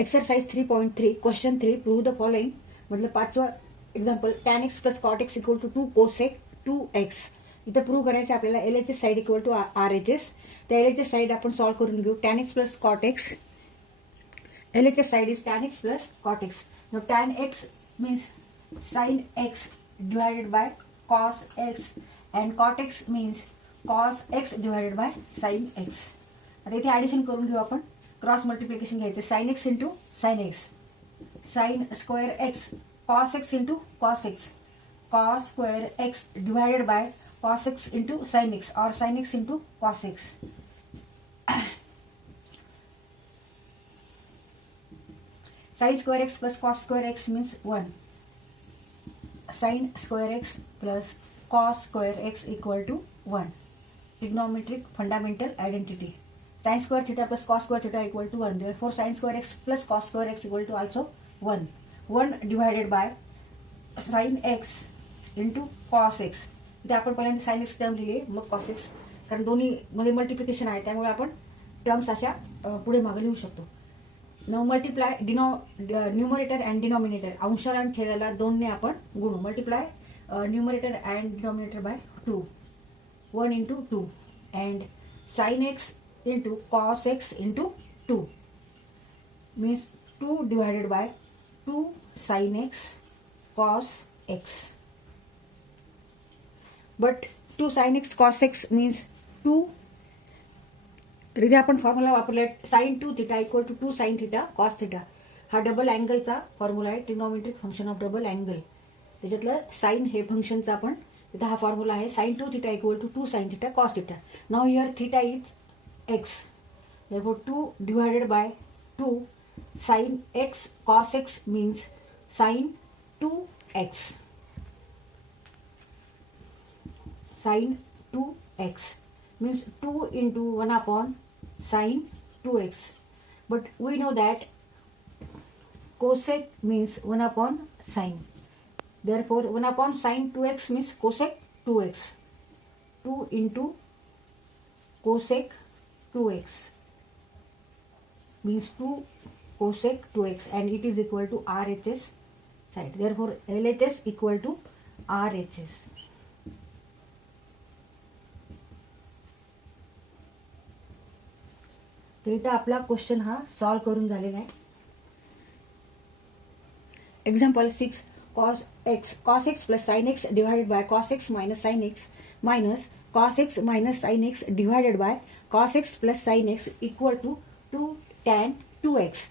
Exercise 3.3 question 3 prove the following मतलब पाचवा example tan x plus cot x equal to 2 cosec 2x. इथं prove करायचं आपल्याला LHS side equal to RHS. त्या LHS side आपण solve करून घेऊ. tan x plus cot x, LHS side is tan x plus cot x. Now tan x means sin x divided by cos x and cot x means cos x divided by sin x. आता इथे addition करून घेऊ आपण. Cross multiplication घ्यायचं. sin x into sin x, sin square x, cos x into cos x, cos square x divided by cos x into sin x or sin x into cos x. sin square x plus cos square x means 1. Sin square x plus cos square x equal to 1. Trigonometric fundamental identity. Sin square theta plus cos square theta equal to 1. Therefore, sin square x plus cos square x equal to also 1. 1 divided by sin x into cos x. इथे आपण पहिल्यांदा sin x term लिहिले मग cos x, कारण दोन्ही मध्ये multiplication आहे त्यामुळे आपण टर्म्स अशा पुढे मागे लिहू शकतो. Now multiply numerator and denominator, अंशाला आणि छेदाला 2 ने आपण गुणू. Multiply numerator and denominator by 2, 1 into 2 and sin x into cos x into 2 means 2 divided by 2 sin x cos x. But 2 sin x cos x means 2. तर इथे आपण formula वापरला sin 2 theta equal to 2 sin theta cos theta. हा double अँगलचा formula आहे. Trigonometric function of double angle. त्याच्यातलं sine हे फंक्शनचा आपण इथे हा फॉर्म्युला आहे. sin 2 theta equal to 2 sin theta cos theta. Now here theta is x. Therefore 2 divided by 2 sin x cos x means sin 2x. Sin 2x means 2 into 1 upon sin 2x. But we know that cosec means 1 upon sin. Therefore 1 upon sin 2x means cosec 2x. 2 into cosec 2x means 2 cosec 2x and it is equal to RHS side. Therefore LHS equal to RHS. तर इथं आपला question हा solve करून झालेला आहे. Example 6 cos x plus sin x divided by cos x minus sin x minus cos x minus sin x divided by cos x plus sin x equal to 2 tan 2x.